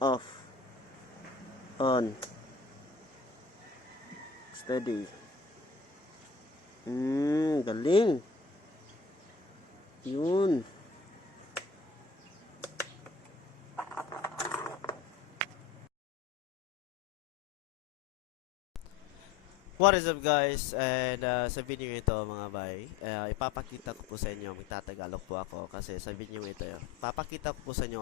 off, on, steady. Galing. Yun. What is up guys? And sa video ito mga bay, ipapakita ko po sa inyo, magtatagalog po ako kasi sa video ito, papakita ko po sa inyo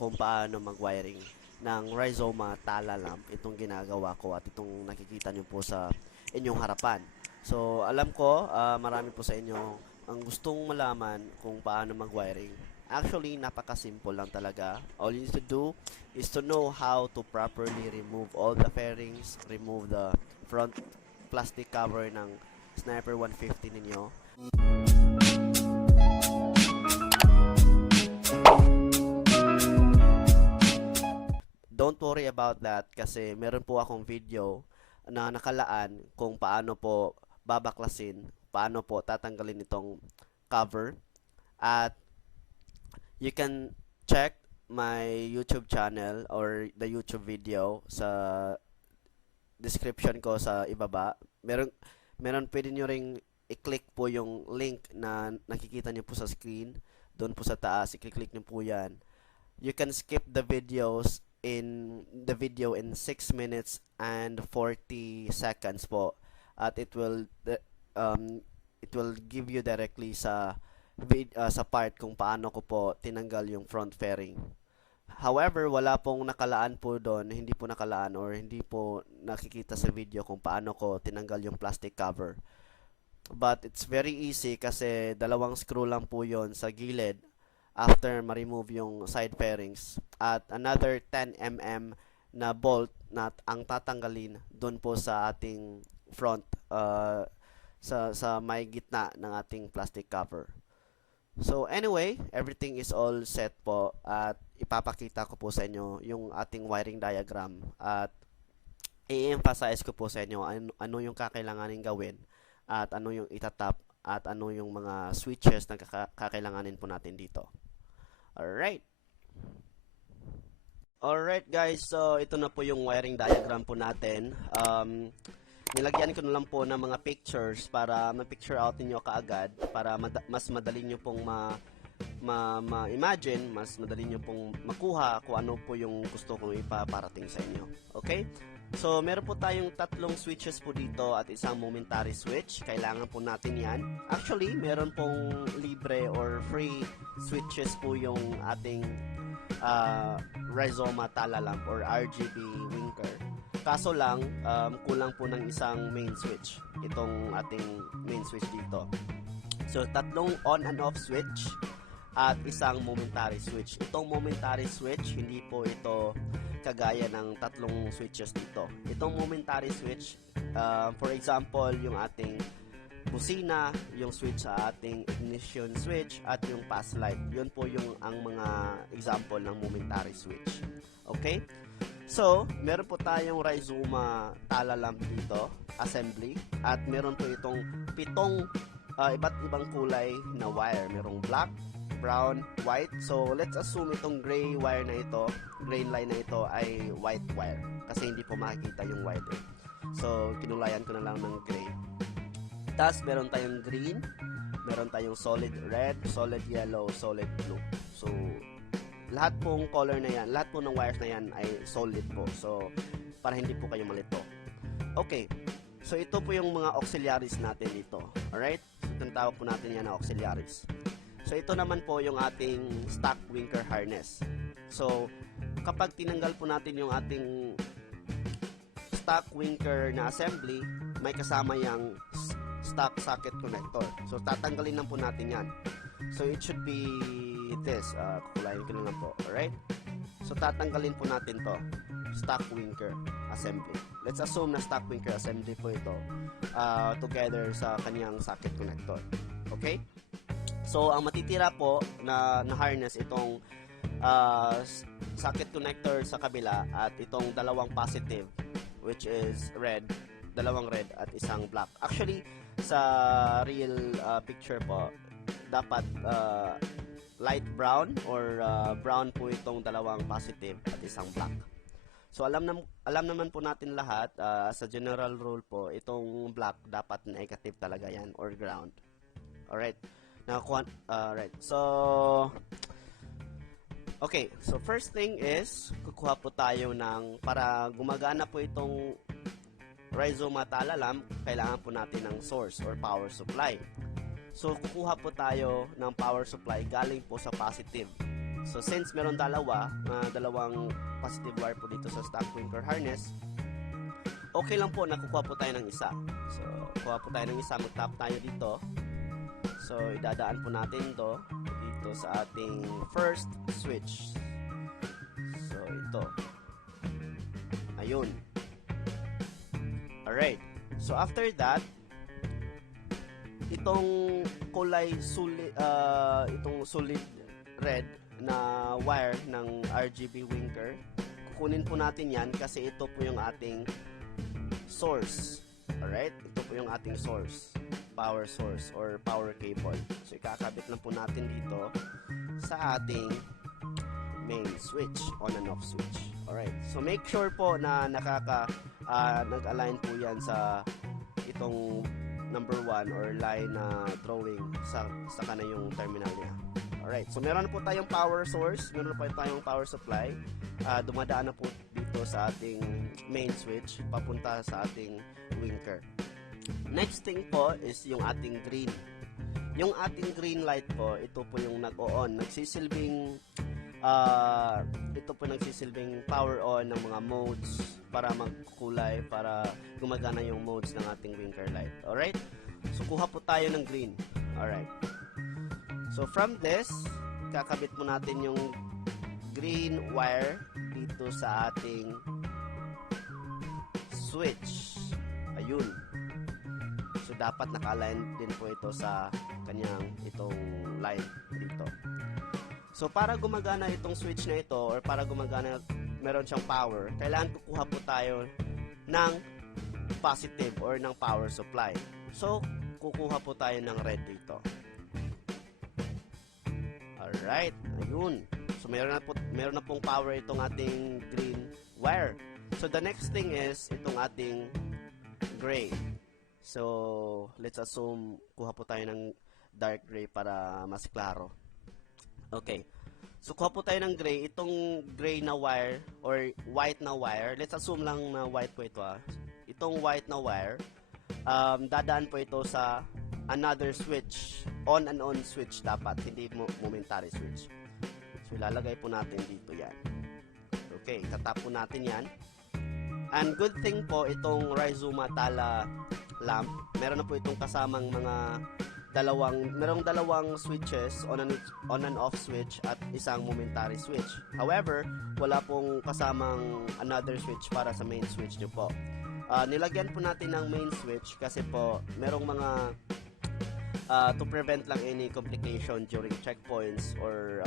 kung paano mag-wiring ng Rizoma Tala Lamp, itong ginagawa ko at itong nakikita nyo po sa inyong harapan. So alam ko, marami po sa inyo ang gustong malaman kung paano mag-wiring. Actually, napaka-simple lang talaga. All you need to do is to know how to properly remove all the fairings, remove the front plastic cover ng Sniper 150 ninyo. Don't worry about that kasi meron po akong video na nakalaan kung paano po babaklasin, paano po tatanggalin itong cover, at you can check my YouTube channel or the YouTube video sa description ko sa ibaba. Meron pwede nyo ring i-click po yung link na nakikita nyo po sa screen. Doon po sa taas, i-click nyo po yan. You can skip the video in 6 minutes and 40 seconds po. At it will give you directly sa part kung paano ko po tinanggal yung front fairing. However, wala pong nakalaan po doon, hindi po nakalaan or hindi po nakikita sa video kung paano ko tinanggal yung plastic cover. But it's very easy kasi dalawang screw lang po yon sa gilid after ma-remove yung side fairings. At another 10mm na bolt na ang tatanggalin doon po sa ating front, sa may gitna ng ating plastic cover. So anyway, everything is all set po at ipapakita ko po sa inyo yung ating wiring diagram at i-emphasize ko po sa inyo ano yung kakailanganin gawin at ano yung itatap at ano yung mga switches na kakailanganin po natin dito. Alright. Alright guys, so ito na po yung wiring diagram po natin. Nilagyan ko na lang po ng mga pictures para ma-picture out niyo kaagad para mas madali niyo pong ma-imagine, mas madali niyo pong makuha kung ano po yung gusto kong ipaparating sa inyo. Okay? So, meron po tayong tatlong switches po dito at isang momentary switch. Kailangan po natin yan. Actually, meron pong libre or free switches po yung ating Rizoma Tala Lamp or RGB Winker. Kaso lang, kulang po ng isang main switch. Itong ating main switch dito. So, tatlong on and off switch at isang momentary switch. Itong momentary switch, hindi po ito kagaya ng tatlong switches dito. Itong momentary switch, for example, yung ating busina, yung switch sa ating ignition switch, at yung pass light. Yun po yung ang mga example ng momentary switch. Okay? So, meron po tayong Rizoma Tala Lamp dito, assembly, at meron po itong 7 iba't ibang kulay na wire. Merong black, brown, white. So, let's assume itong gray wire na ito, gray line na ito ay white wire kasi hindi po makikita yung white. So, kinulayan ko na lang ng gray. Tapos, meron tayong green, meron tayong solid red, solid yellow, solid blue. So, lahat pong color na yan, lahat po ng wires na yan ay solid po. So, para hindi po kayo malito. Okay. So, ito po yung mga auxiliaries natin dito. Alright? So, tawag po natin yan na auxiliaries. So, ito naman po yung ating stock winker harness. So, kapag tinanggal po natin yung ating stock winker na assembly, may kasama yung stock socket connector. So, tatanggalin lang po natin yan. So, it should be this. Kukulayin ko na lang po. Alright? So, tatanggalin po natin to. Stock winker assembly. Let's assume na stock winker assembly po ito together sa kanyang socket connector. Okay? So, ang matitira po na harness itong socket connector sa kabila at itong dalawang positive, which is red, dalawang red at isang black. Actually, sa real picture po, dapat light brown or brown po itong dalawang positive at isang black. So alam naman po natin lahat, sa general rule po, itong black dapat negative talaga yan or ground. Alright. Alright. So okay, so first thing is kukuha po tayo ng, para gumagana po itong Rizoma Tala Lamp, kailangan po natin ng source or power supply. So kukuha po tayo ng power supply galing po sa positive. So since meron dalawang positive wire po dito sa stock Winker harness, okay lang po na kukuha po tayo ng isa. So kukuha po tayo ng isa, mag-tap tayo dito. So idadaan po natin to dito sa ating first switch. So ito. Ayun. Alright. So after that, itong kulay itong solid red na wire ng RGB Winker, kukunin po natin yan kasi ito po yung ating source. Alright? Ito po yung ating source. Power source or power cable. So ikakabit lang po natin dito sa ating main switch, on and off switch. Alright? So make sure po na nag-align po yan sa itong number 1 or line na drawing sa kana yung terminal niya. Alright, so meron na po tayong power source, meron na po tayong power supply. Dumadaan na po dito sa ating main switch papunta sa ating winker. Next thing po is yung ating green. Yung ating green light po, ito po yung nag-on, nagsisilbing power on ng mga modes para magkulay, para gumagana yung modes ng ating winker light. Alright? So kuha po tayo ng green. Alright. So from this, kakabit mo natin yung green wire dito sa ating switch. Ayun. So dapat naka-align din po ito sa kanyang itong line dito. So para gumagana itong switch na ito or para gumagana, meron siyang power, kailangan kukuha po tayo ng positive or ng power supply. So kukuha po tayo ng red dito. Alright, ayun. So meron na pong power itong ating green wire. So the next thing is itong ating gray. So let's assume kuha po tayo ng dark gray para mas klaro. Okay. So kuha po tayo ng gray. Itong gray na wire or white na wire, let's assume lang na white po ito. Itong white na wire, dadaan po ito sa another switch, on and on switch dapat, hindi momentary switch. So ilalagay po natin dito yan. Okay, tatap po natin yan. And good thing po, itong Rizoma Tala Lamp, meron na po itong kasamang merong dalawang switches, on and off switch at isang momentary switch. However, wala pong kasamang another switch para sa main switch nyo po. Nilagyan po natin ng main switch kasi po merong mga to prevent lang any complication during checkpoints or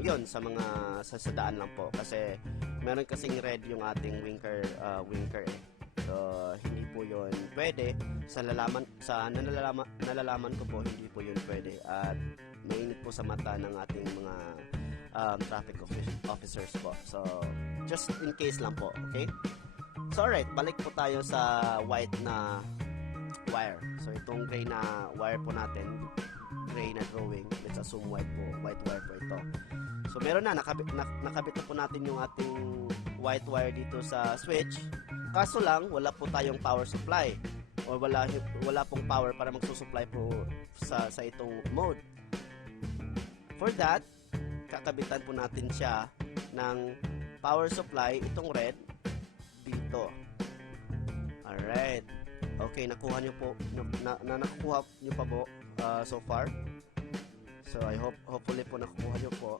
yun sa mga sasadaan lang po kasi meron kasing red yung ating winker so hindi po yun pwede sa nalalaman ko po, hindi po yun pwede at mainit po sa mata ng ating mga traffic officers po. So just in case lang po, okay? So alright, balik po tayo sa white na wire. So itong gray na wire po natin, gray na drawing, let's assume white wire po ito. So meron na, nakabit na po natin yung ating white wire dito sa switch. Kaso lang, wala po tayong power supply or wala pong power para magsusupply po sa itong mode. For that, kakabitan po natin siya ng power supply, itong red dito. Alright. Okay, nakuha nyo po, nakuha nyo pa po so far. So I hopefully po nakuha nyo po.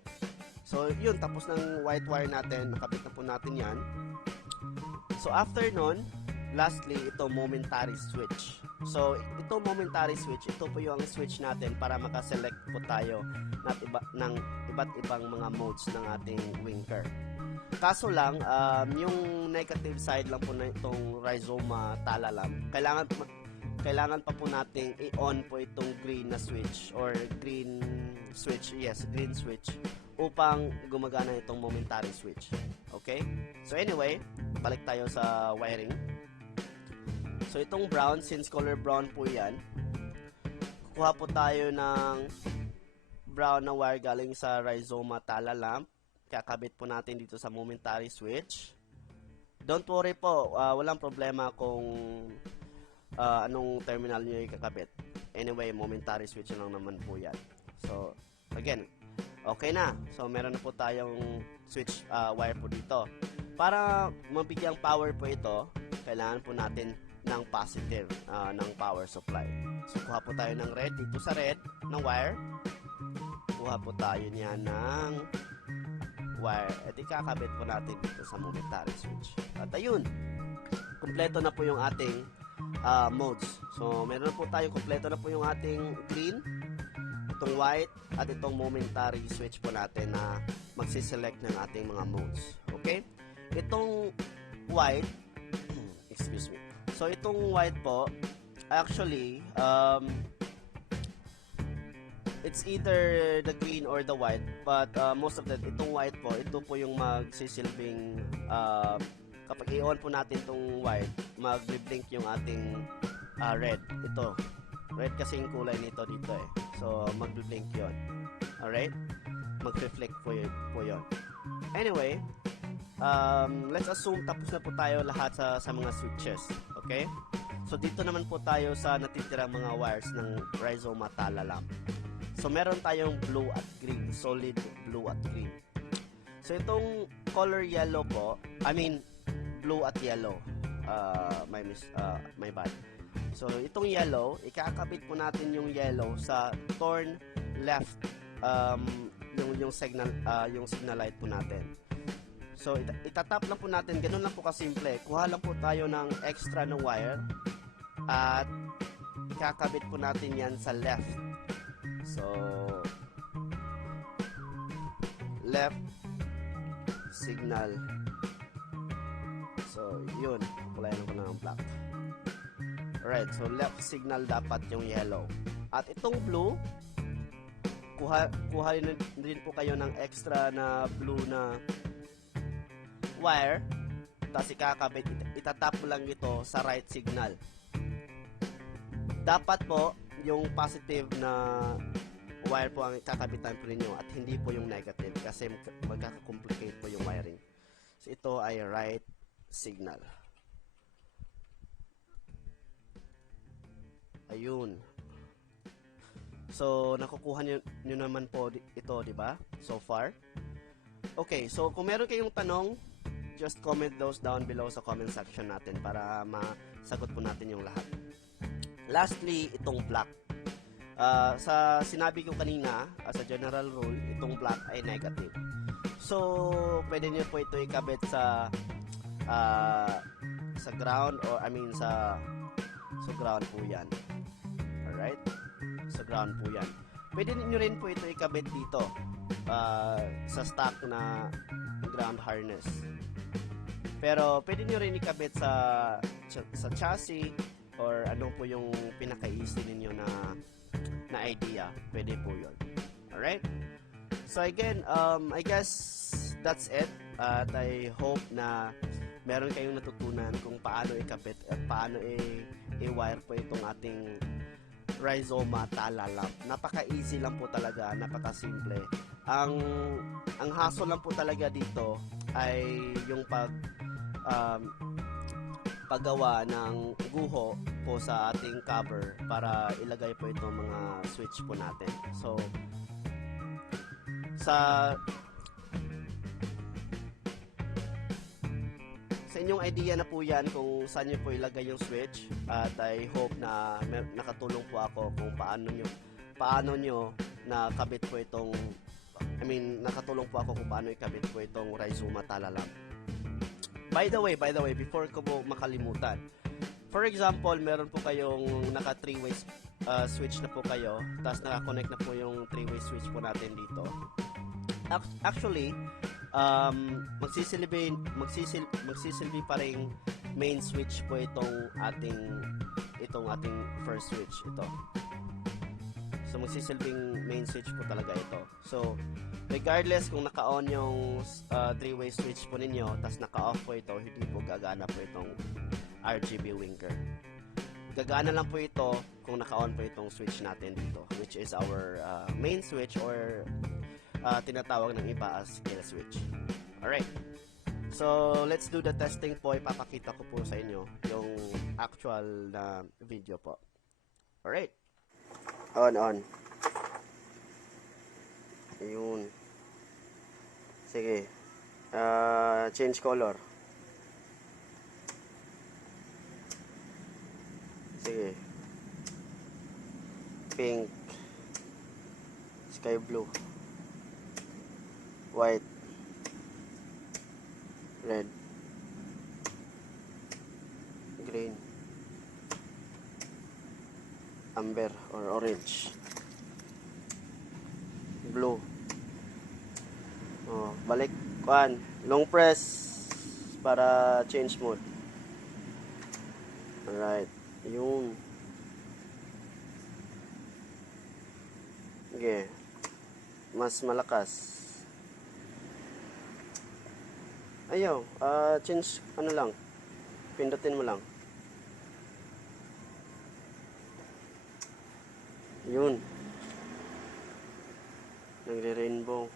So yun, tapos ng white wire natin, nakabit na po natin yan. So after nun, lastly, ito momentary switch. So ito momentary switch, ito po yung switch natin para makaselect po tayo ng iba't ibang mga modes ng ating winker. Kaso lang, yung negative side lang po na itong Rizoma Tala Lamp, kailangan pa po nating i-on po itong green na switch or green switch, yes, green switch upang gumagana itong momentary switch. Okay? So anyway, balik tayo sa wiring. So itong brown, since color brown po yan, kukuha po tayo ng brown na wire galing sa Rizoma Tala Lamp. Kakabit po natin dito sa momentary switch. Don't worry po, walang problema kung anong terminal nyo ikakabit. Anyway, momentary switch lang naman po yan. So, again, okay na. So, meron na po tayong switch wire po dito. Para mabigyang power po ito, kailangan po natin ng positive ng power supply. So, kuha po tayo ng red. Dito sa red ng wire, kuha po tayo niya ng wire at ikakabit po natin dito sa momentary switch. At ayun, kumpleto na po yung ating modes. So, meron na po tayo, kumpleto na po yung ating green, itong white, at itong momentary switch po natin na magsiselect ng ating mga modes. Okay? Itong white, excuse me. So, itong white po, actually, it's either the green or the white, but most of that, itong white po, ito po yung magsisilbing kapag i-on po natin itong white, mag-blink yung ating red. Ito, red kasi yung kulay nito dito eh. So, mag-blink yun. Alright? Mag-reflect po yun. Anyway, let's assume tapos na po tayo lahat sa mga switches. Okay? So, dito naman po tayo sa natitirang mga wires ng Rizoma Tala Lamp. So, meron tayong blue at green. Solid blue at green. So, itong color yellow po, blue at yellow. My bad. So, itong yellow, ikakabit po natin yung yellow sa turn left, yung signal light po natin. So, itatap lang po natin, ganun lang po kasimple. Kuha lang po tayo ng extra na wire at ikakabit po natin yan sa left. So, left signal. So, yun. Kulayan ko na ng black. Alright, so left signal dapat yung yellow. At itong blue, kuha din po kayo ng extra na blue na wire. Tapos ikakabit, itatap lang ito sa right signal. Dapat po, yung positive na wire po ang kakabitan po ninyo at hindi po yung negative kasi magkaka-complicate po yung wiring. So, ito ay right signal. Ayun. So, nakukuha nyo naman po ito, di ba? So far. Okay, so kung meron kayong tanong, just comment those down below sa comment section natin para masagot po natin yung lahat. Lastly, itong black. Sa sinabi ko kanina, as a general rule, itong black ay negative. So, pwede nyo po ito ikabit sa ground or sa ground po yan. Alright? Sa ground po yan. Pwede nyo rin po ito ikabit dito sa stock na ground harness. Pero, pwede nyo rin ikabit sa chassis or ano po yung pinaka-easy ninyo na idea. Pwede po yun. Alright? So again, I guess that's it. At I hope na meron kayong natutunan kung paano ikabit at paano i-wire po itong ating Rizoma Tala Lamp. Napaka-easy lang po talaga, napaka-simple. Ang hassle lang po talaga dito ay yung paggawa ng guho po sa ating cover para ilagay po itong mga switch po natin. So, sa inyong idea na po yan kung saan nyo po ilagay yung switch at I hope na nakatulong po ako kung paano nyo nakabit po itong nakatulong po ako kung paano ikabit po itong Rizoma Tala Lamp. By the way, before ko po makalimutan, for example, meron po kayong naka 3-way switch na po kayo, tapos naka-connect na po yung 3-way switch po natin dito. Actually, magsisilbi pa ring main switch po itong ating itong ating first switch, ito. So magsisilbing main switch po talaga ito. So regardless kung naka-on yung 3-way switch po ninyo, tas naka-off po ito, hindi po gagana po itong RGB Winker. Gagana lang po ito kung naka-on po itong switch natin dito, which is our main switch or tinatawag ng iba as kill switch. Alright. So, let's do the testing po. Ipapakita ko po sa inyo yung actual na video po. Alright. On. Ayun. Sige. Change color. Sige. Pink. Sky blue. White. Red. Green. Amber or orange. Blue. Oh, balik kuan, long press para change mode. Alright, yun. Okay. Mas malakas. Ayaw, change ano lang. Pindutin mo lang. Yun. Nagre-rainbow.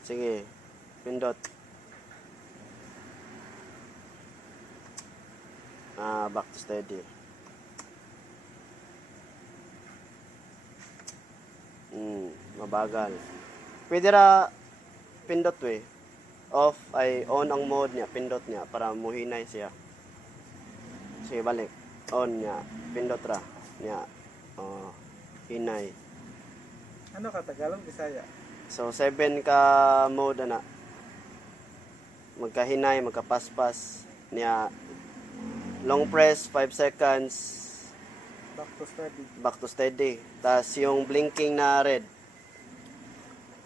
Sige, pindot. Back to steady. Mabagal. Pwede ra pindot off ay on ang mode niya, pindot niya para muhinay siya. Sige, balik. On niya, pindot ra niya. Hinay. Ano ka, Tagalog, Bisaya? So 7 ka mode ana. Magkahinay, magkapaspas niya. Long press 5 seconds. Back to steady. Back to steady. Tas yung blinking na red.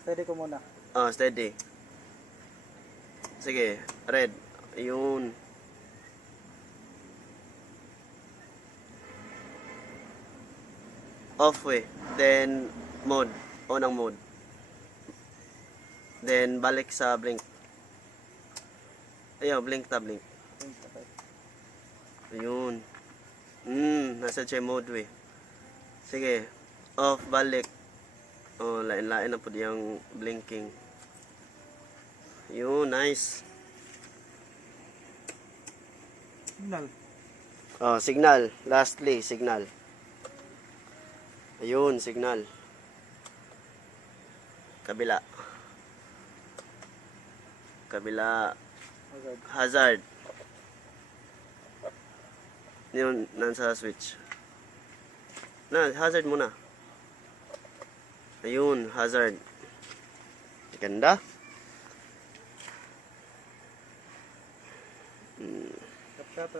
Steady ko muna. Steady. Sige, red. Ayun. Off then mode. On ang mode. Then balik sa blink. Ayaw, blink. Ayun. Nasa check mode Sige. Off, balik. Lain-lain na po diyang blinking. Yun, nice. Signal. Signal. Lastly, signal. Ayun, signal. Kabila. Hazard. Yun, nasa switch. Hazard muna. Ayun, hazard. Ganda. Kapsata,